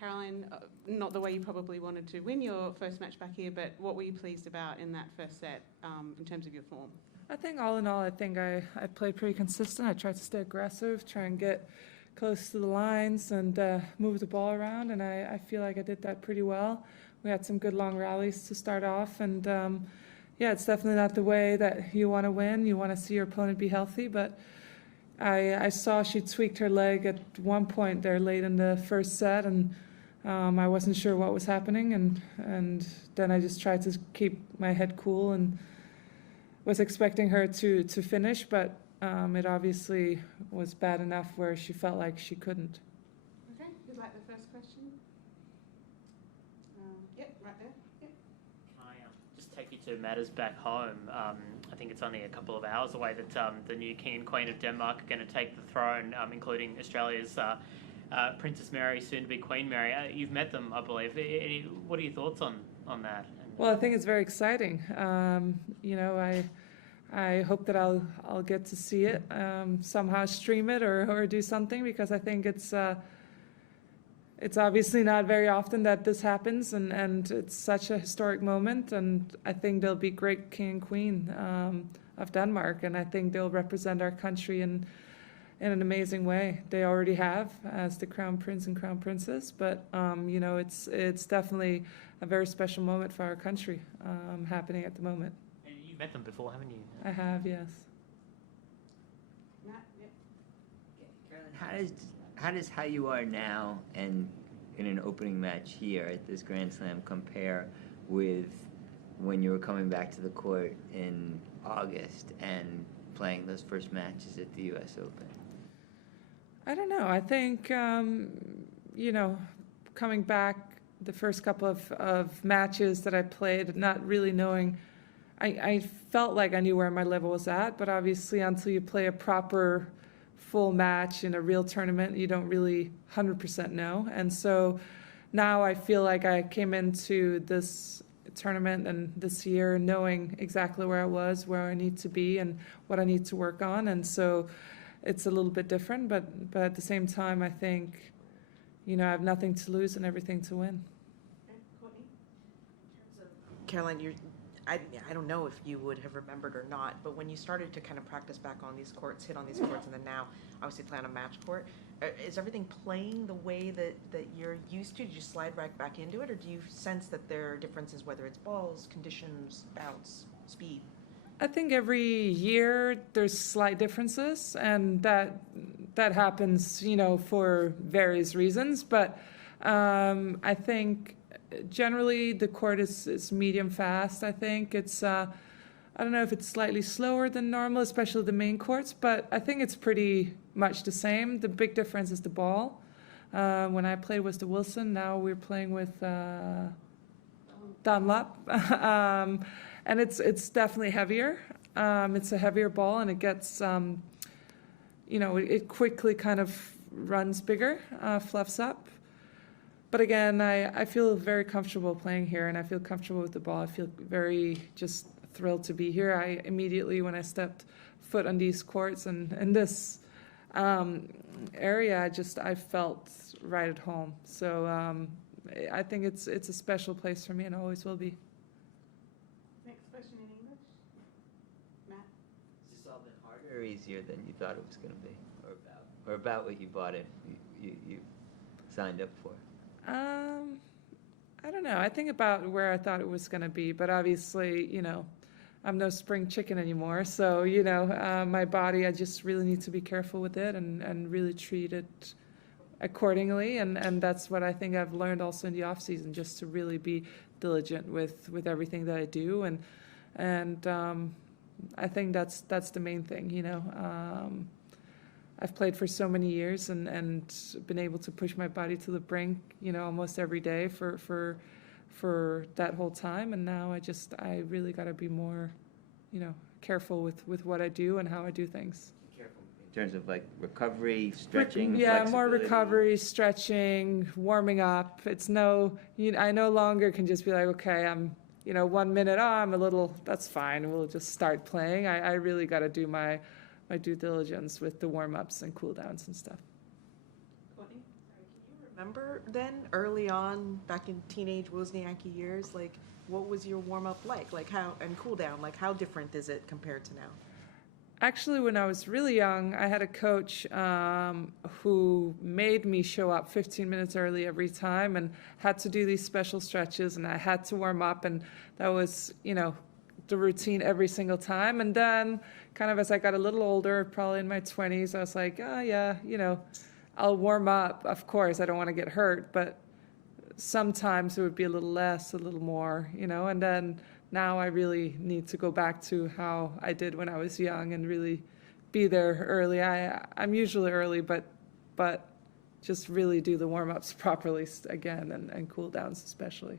Caroline, not the way you probably wanted to win your first match back here, but what were you pleased about in that first set in terms of your form? I think all in all, I think I played pretty consistent. I tried to stay aggressive, try and get close to the lines and move the ball around, and I feel like I did that pretty well. We had some good long rallies to start off, and yeah, it's definitely not the way that you want to win. You want to see your opponent be healthy, but I saw she tweaked her leg at one point there late in the first set, and I wasn't sure what was happening, and then I just tried to keep my head cool and was expecting her to finish, but it obviously was bad enough where she felt like she couldn't. Okay, who'd like the first question? Yep, right there. Yep. Can I just take you to matters back home? I think it's only a couple of hours away that the new King and Queen of Denmark are going to take the throne, including Australia's Princess Mary, soon to be Queen Mary. You've met them, I believe. What are your thoughts on that? Well, I think it's very exciting. You know, I hope that I'll get to see it, somehow stream it or do something, because I think it's obviously not very often that this happens, and it's such a historic moment, and I think they'll be great king and queen of Denmark, and I think they'll represent our country in an amazing way. They already have as the crown prince and crown princess, but you know, it's definitely a very special moment for our country happening at the moment. And you've met them before, haven't you? I have, yes. Matt, yep. Caroline, how does how you are now and in an opening match here at this Grand Slam compare with when you were coming back to the court in August and playing those first matches at the U.S. Open? I don't know. I think, you know, coming back the first couple of matches that I played, not really knowing, I felt like I knew where my level was at, but obviously until you play a proper full match in a real tournament, you don't really 100% know. And so now I feel like I came into this tournament and this year knowing exactly where I was, where I need to be, and what I need to work on. And so it's a little bit different, but at the same time, I think, you know, I have nothing to lose and everything to win. Okay, Courtney? Caroline, I don't know if you would have remembered or not, but when you started to kind of practice back on these courts, hit on these courts, and then now obviously play on a match court, is everything playing the way that you're used to? Did you slide right back into it, or do you sense that there are differences, whether it's balls, conditions, bounce, speed? I think every year there's slight differences, and that happens, you know, for various reasons. But I think generally the court is medium fast. I think it's I don't know if it's slightly slower than normal, especially the main courts, but I think it's pretty much the same. The big difference is the ball. When I played was the Wilson. Now we're playing with Dunlop. And it's definitely heavier. It's a heavier ball, and it gets, you know, it quickly kind of runs bigger, fluffs up. But again, I feel very comfortable playing here, and I feel comfortable with the ball. I feel very just thrilled to be here. I immediately, when I stepped foot on these courts and in this area, I felt right at home. So I think it's a special place for me, and always will be. Next question in English. Matt? Has this all been harder or easier than you thought it was going to be, or about what you bought it, you signed up for? I don't know. I think about where I thought it was going to be, but obviously, you know, I'm no spring chicken anymore. So, you know, my body, I just really need to be careful with it and really treat it accordingly. And that's what I think I've learned also in the off season, just to really be diligent with everything that I do. And I think that's the main thing, you know. I've played for so many years and been able to push my body to the brink, you know, almost every day for that whole time. And now I really got to be more, you know, careful with what I do and how I do things. Careful in terms of like recovery, stretching, yeah, more recovery, stretching, warming up. It's I no longer can just be like, okay, I'm, you know, 1 minute, I'm a little, that's fine, we'll just start playing. I really got to do my due diligence with the warm-ups and cool-downs and stuff. Courtney, sorry, can you remember then, early on, back in teenage Wozniacki years, like, what was your warm-up like? Like, how, and cool down, like, how different is it compared to now? Actually, when I was really young, I had a coach who made me show up 15 minutes early every time and had to do these special stretches, and I had to warm up, and that was, the routine every single time. And then kind of as I got a little older, probably in my 20s, I was like, oh yeah, I'll warm up. Of course, I don't want to get hurt, but sometimes it would be a little less, a little more, and then now I really need to go back to how I did when I was young and really be there early. I'm usually early, but just really do the warm-ups properly again and cool downs especially.